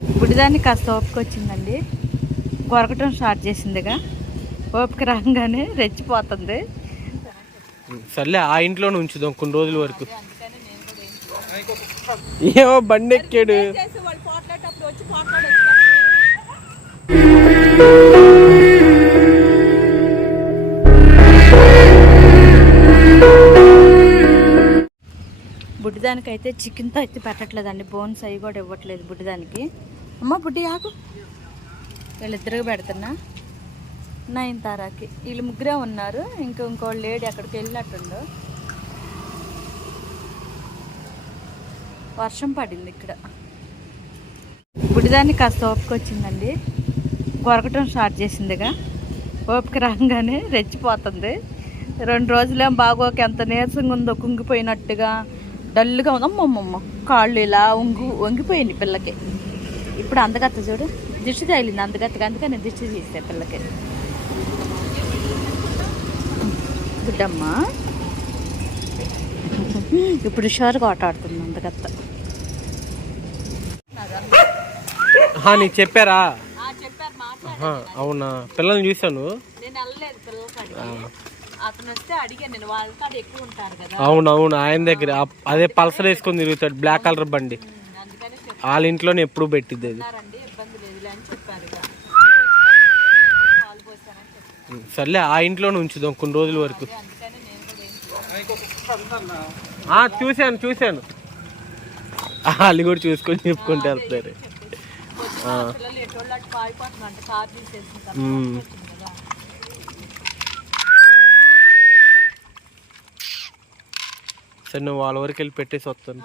బుడిదాన్ని కాస్త ఓపిక వచ్చిందండి. కొరకటం స్టార్ట్ చేసిందిగా. ఓపిక రాగానే రెచ్చిపోతుంది. సర్లే ఆ ఇంట్లోనే ఉంచుదాం కొన్ని రోజుల వరకు. ఏమో బండి ఎక్కాడు. బుడ్డిదానికి అయితే చికెన్తో అయితే పెట్టట్లేదండి. బోన్స్ అవి కూడా ఇవ్వట్లేదు బుడ్డిదానికి. అమ్మ బుడ్డి ఆకు. వీళ్ళిద్దరికి పెడుతున్నా. నయనతారకి వీళ్ళు ముగ్గురే ఉన్నారు. ఇంకో లేడీ అక్కడికి వెళ్ళినట్టుండు. వర్షం పడింది ఇక్కడ. బుడిదాన్ని కాస్త ఓపిక వచ్చిందండి. కొరకటం స్టార్ట్ చేసిందిగా. ఓపిక రాగానే రెచ్చిపోతుంది. 2 రోజులేం బాగోక ఎంత నీరసంగా ఉందో, కుంగిపోయినట్టుగా డల్గా ఉంది. అమ్మమ్మమ్మ కాళ్ళు ఇలా వంగిపోయింది పిల్లకి. ఇప్పుడు అందగత్త చూడు, దిష్టి తగిలింది అందగత్తగా. అందుకని దిష్టి తీస్తే పిల్లకి. గుడ్డమ్మ ఇప్పుడు షోరుగా ఆటాడుతుంది అందగత్త. నీకు చెప్పారా? అవునా, పిల్లల్ని చూసాను. అవునవును, ఆయన దగ్గర అదే పల్సర్ వేసుకొని తిరుగుతాడు, బ్లాక్ కలర్ బండి. వాళ్ళ ఇంట్లోనే ఎప్పుడు పెట్టిద్ది అది. సర్లే ఆ ఇంట్లోనే ఉంచుదాం కొన్ని రోజుల వరకు. చూశాను వాళ్ళు కూడా చూసుకొని చెప్పుకుంటే వెళ్తారు. సరే నువ్వు వాళ్ళ వరకు వెళ్ళి పెట్టేసి వస్తాను.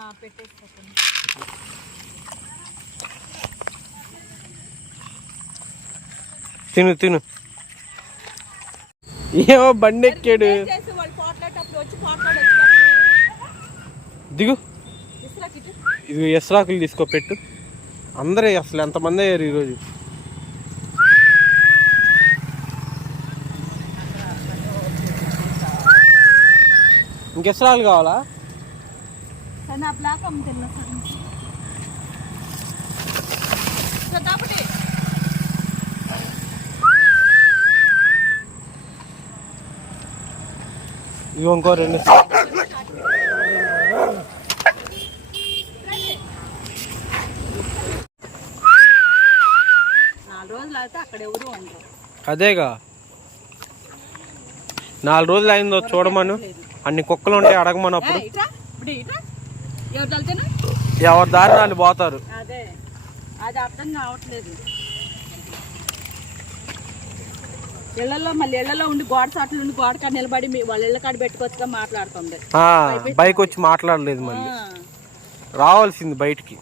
తిను. ఏమో బండి ఎక్కాడు. దిగు. ఇది ఎస్రాకులు తీసుకో పెట్టు. అందరే అసలు ఎంతమంది అయ్యారు ఈరోజు. ఇంకెసరాలు కావాలా? ఇవి ఇంకో 2. 4 రోజులు అయితే అక్కడ ఎవరు ఉండరు. అదేగా 4 రోజులు అయిందో చూడమను. అన్ని కుక్కలు ఉంటాయి అడగమను. అప్పుడు ఎవరి దారి వాళ్ళు పోతారు. అది అర్థం కావట్లేదు. ఇళ్లలో మళ్ళీ ఇళ్లలో ఉండి గోడ చాట్లు ఉండి గోడ కాడ నిలబడి వాళ్ళ ఇళ్ళ కాడ పెట్టుకోవచ్చుగా మాట్లాడుతుంది. బైక్ వచ్చి మాట్లాడలేదు, మళ్ళీ రావాల్సింది బయటికి.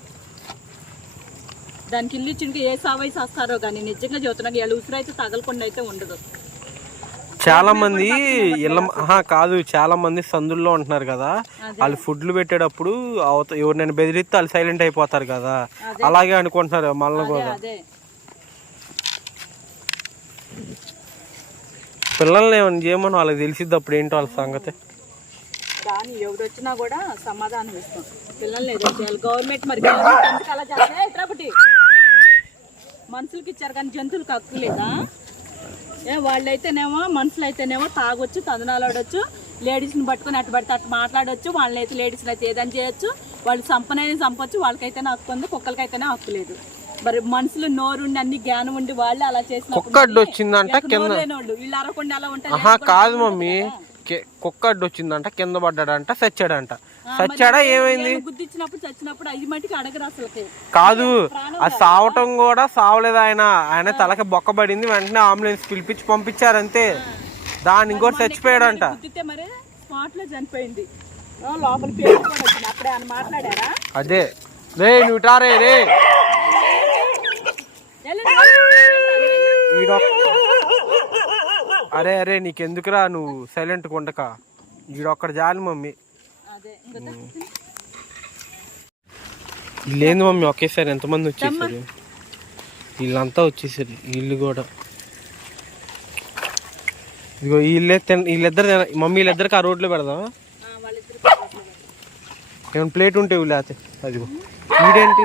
దానికి ఇల్లు ఇచ్చింది ఏ సావైసి వస్తారో కానీ నిజంగా చెబుతున్నా వీళ్ళు ఉసిరైతే తగలకుండా అయితే ఉండదు. చాలా మంది కాదు, చాలా మంది సందుల్లో ఉంటున్నారు కదా, వాళ్ళు ఫుడ్లు పెట్టేటప్పుడు ఎవరినైనా బెదిరిస్తే వాళ్ళు సైలెంట్ అయిపోతారు కదా, అలాగే అనుకుంటున్నారు మళ్ళీ కూడా. పిల్లల్ని ఏమన్నా చేయమని వాళ్ళకి తెలిసిద్ది, అప్పుడు ఏంటో వాళ్ళ సంగతి. కానీ ఎవరు వచ్చినా కూడా సమాధానం ఇస్తాం. పిల్లల్ని ఏదో చేయాలి గవర్నమెంట్. మరి గవర్నమెంట్ అలా చేస్తే మనుషులకి ఇచ్చారు కానీ జంతువులకు హక్కు లేదా? వాళ్ళైతేనేమో మనుషులు అయితేనేమో తాగొచ్చు, తందనాలాడొచ్చు, లేడీస్ని పట్టుకొని అటు పడితే అటు మాట్లాడవచ్చు. వాళ్ళనైతే లేడీస్ని అయితే ఏదని చేయొచ్చు, వాళ్ళు సంపనైనా చంపొచ్చు. వాళ్ళకైతేనే హక్కు ఉంది, కుక్కలకైతేనే హక్కు లేదు. మరి మనుషులు నోరుండి అన్ని జ్ఞానం ఉండి వాళ్ళు అలా చేసిన కుక్క అడ్డు వచ్చిందంట కింద. వీళ్ళు అరకుండా అలా ఉంటారు. కాదు మమ్మీ, కుక్క అడ్డు వచ్చిందంట, కింద పడ్డాడంట, చచ్చాడంట. చచ్చాడా ఏమైంది? గుద్దిచ్చినప్పుడు చచ్చినప్పుడు అది మటుకు అడగరు అసలు. కాదు, అది సావటం కూడా సావలేదు. ఆయన తలకి బొక్కబడింది, వెంటనే అంబులెన్స్ పిలిపించి పంపించారు అంతే. దాన్ని ఇంకోటి చచ్చిపోయాడంట. మరి స్పాట్ లో చనిపోయింది. లోపల పేరు కూడా వచ్చింది. అప్పుడే ఆయన మాట్లాడారా? అదే రే నువ్వు టారే రే. అరే నీకెందుకురా, నువ్వు సైలెంట్ కొండక. ఈడొక్కడ జాలి మమ్మీ. లేదు మమ్మీ, ఒకేసారి ఎంతమంది వచ్చేసారు? వీళ్ళంతా వచ్చేసారు, వీళ్ళు కూడా. ఇదిగో వీళ్ళిద్దరు మమ్మీ, వీళ్ళిద్దరికి ఆ రోడ్లో పెడదాం. ఏమైనా ప్లేట్ ఉంటే లేకపోతే అదిగో. వీడేంటి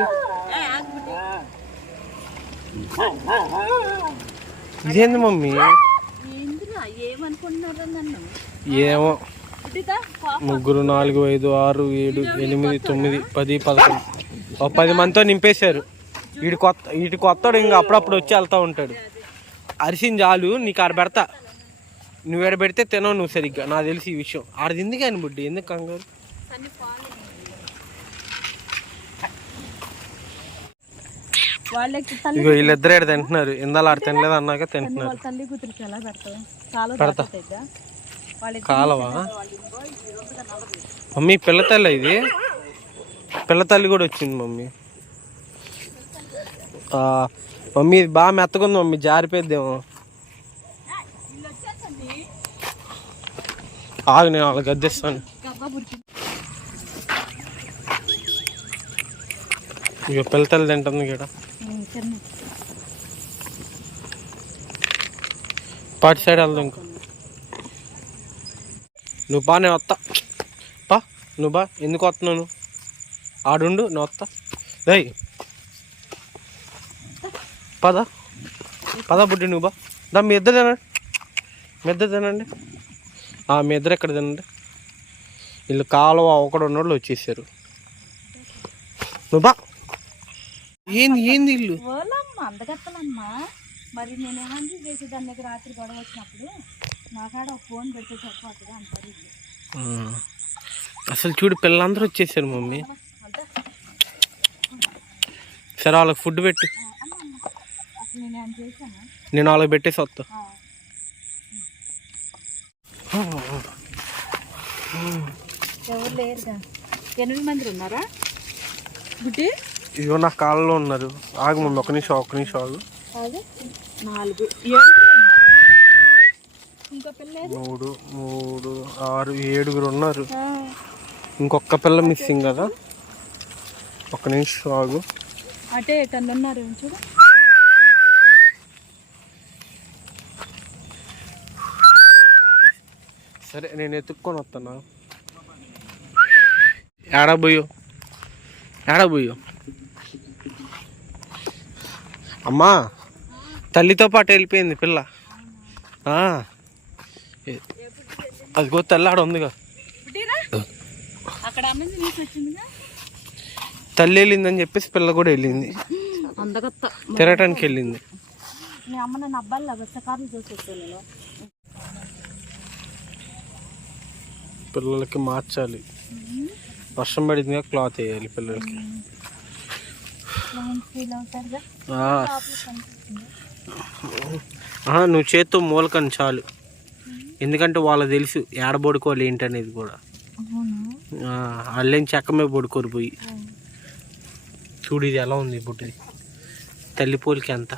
ఇదేంది మమ్మీ? ఏమనుకుంటున్నారా నన్ను? ఏమో 3 4 5 6 7 8 9 10 11 ఒక 10 మందితో నింపేశారు. వీటి కొత్తడు ఇంకా అప్పుడప్పుడు వచ్చి వెళ్తూ ఉంటాడు. అరిసింది చాలు నీకు ఆడ పెడతా, నువ్వు ఎడ పెడితే తినవు నువ్వు సరిగ్గా, నాకు తెలిసి ఈ విషయం. ఆడది ఎందుకు అని బుడ్డి, ఎందుకు కంగారు? ఇగో వీళ్ళిద్దరు ఏడు తింటున్నారు, ఇందాలు ఆడ తినలేదు అన్నాక తింటున్నారు. పెడతా కాలవా మమ్మీ? పిల్లతల్లి ఇది, పిల్లతల్లి కూడా వచ్చింది మమ్మీ. మమ్మీ ఇది బాగా మెత్తకుంది మమ్మీ, జారిపోద్దేమో. ఆగు నేను వాళ్ళకి గద్దిస్తాను. ఇక పిల్లతల్లి తింటుంది ఇక్కడ. పాటి సైడ్ వెళ్దాం ఇంకా. నువ్వు బా, నేను వస్తా. పా నువ్వు బా. ఎందుకు వస్తున్నాను? ఆడుండు, నేను వస్తా. దై పద పద బుడ్డి, నువ్వు బా. దా మీ ఇద్దరు తినండి, మీ ఇద్దరు తినండి. మీ ఇద్దరు ఎక్కడ తినండి. వీళ్ళు కాలువ ఒకడు ఉన్నోళ్ళు వచ్చేసారు. నువ్వు బా. ఏంది ఏంది ఇల్లు అందగత్తలమ్మా. మరి నేనేమని చేసేదాన్ని దగ్గర రాత్రి గొడవ వచ్చినప్పుడు నాకాడ ఒక ఫోన్ పెడితే చెప్పాలి అంటారు. అసలు చూడు పిల్లలందరూ వచ్చేసారు మమ్మీ. సరే వాళ్ళకి ఫుడ్ పెట్టు, అసలు నేనేం చేశాను, నేను వాళ్ళకి పెట్టేసి వస్తా. ఎవరు లేరుగా. 8 మంది ఉన్నారా బుడ్డి? ఇదిగో నా కాళ్ళలో ఉన్నారు. ఆగు మమ్మీ, ఒక నిమిషం ఆగు. 4 ఇంకా పిల్ల 3 6 7 ఉన్నారు. ఇంకొక పిల్ల మిస్సింగ్ కదా. ఒక నిమిషం ఆగు. అటే ఎక్కడ ఉన్నారు చూడు. సరే నేను ఎత్తుక్కొని వస్తాను. ఏడబోయో అమ్మా, తల్లితో పాటు వెళ్ళిపోయింది పిల్ల. అదిగో తల్లి ఆడ ఉందిగా. తల్లి వెళ్ళిందని చెప్పేసి పిల్ల కూడా వెళ్ళింది, తిరగటానికి వెళ్ళింది. పిల్లలకి మార్చాలి, వర్షం పడిందిగా క్లాత్ వేయాలి పిల్లలకి. నువ్వు చేత్తో మూలకని చాలు, ఎందుకంటే వాళ్ళకి తెలుసు ఏడబడుకోవాలి ఏంటనేది కూడా. వాళ్ళేం చెక్క మీద పడుకోరు పోయి. చూడు ఇది ఎలా ఉంది బుడ్డిది, తల్లి పోలికి ఎంత.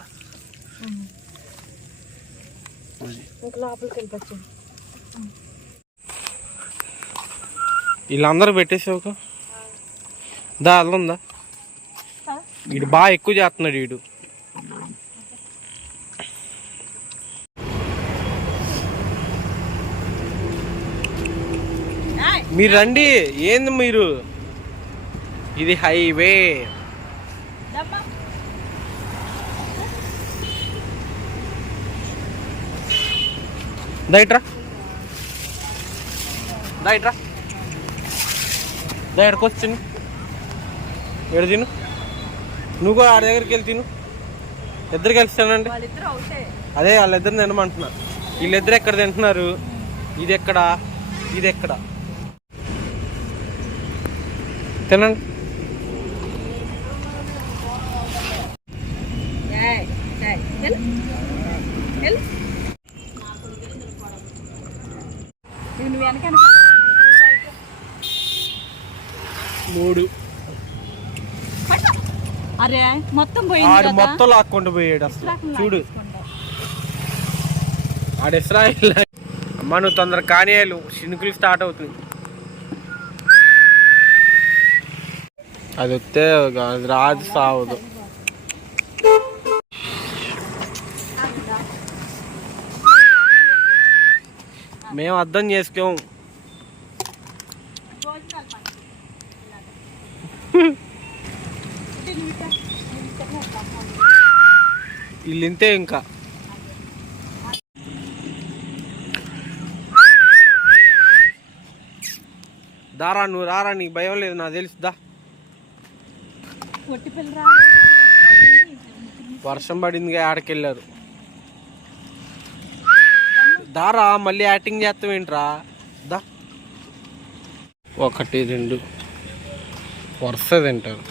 వీళ్ళందరూ పెట్టేసావు దా, అల్లుందా? వీడు బాగా ఎక్కువ చేస్తున్నాడు వీడు. మీరు రండి, ఏంది మీరు? ఇది హైవే. దయట్రా ఎక్కడికి తిను, ఎడు తిను. నువ్వు కూడా ఆడ దగ్గరికి వెళ్ళి తిను. ఇద్దరు కలిస్తానండి. అదే వాళ్ళిద్దరు తినమంటున్నా. వీళ్ళిద్దరు ఎక్కడ తింటున్నారు? ఇది ఎక్కడ, ఇది ఎక్కడ? తినండి. మూడు అరే మొత్తం ఆడు మొత్తం లాక్కుంటూ పోయాడు అసలు. చూడు ఆడు ఇస్రాయిల్. అమ్మ నువ్వు తొందర కానీయాలు, చినుకులు స్టార్ట్ అవుతుంది. అది వస్తే రాదు, సావదు. మేము అర్థం చేసుకోం. వీళ్ళు ఇంతే ఇంకా. దారా నువ్వు రారా, నీకు భయం లేదు నాకు తెలుసుదా. వర్షం పడిందిగా ఆడకెళ్ళారు. దారా మళ్ళీ యాక్టింగ్ చేస్తాం ఏంట్రా దా. 1 2 వరుస తింటారు.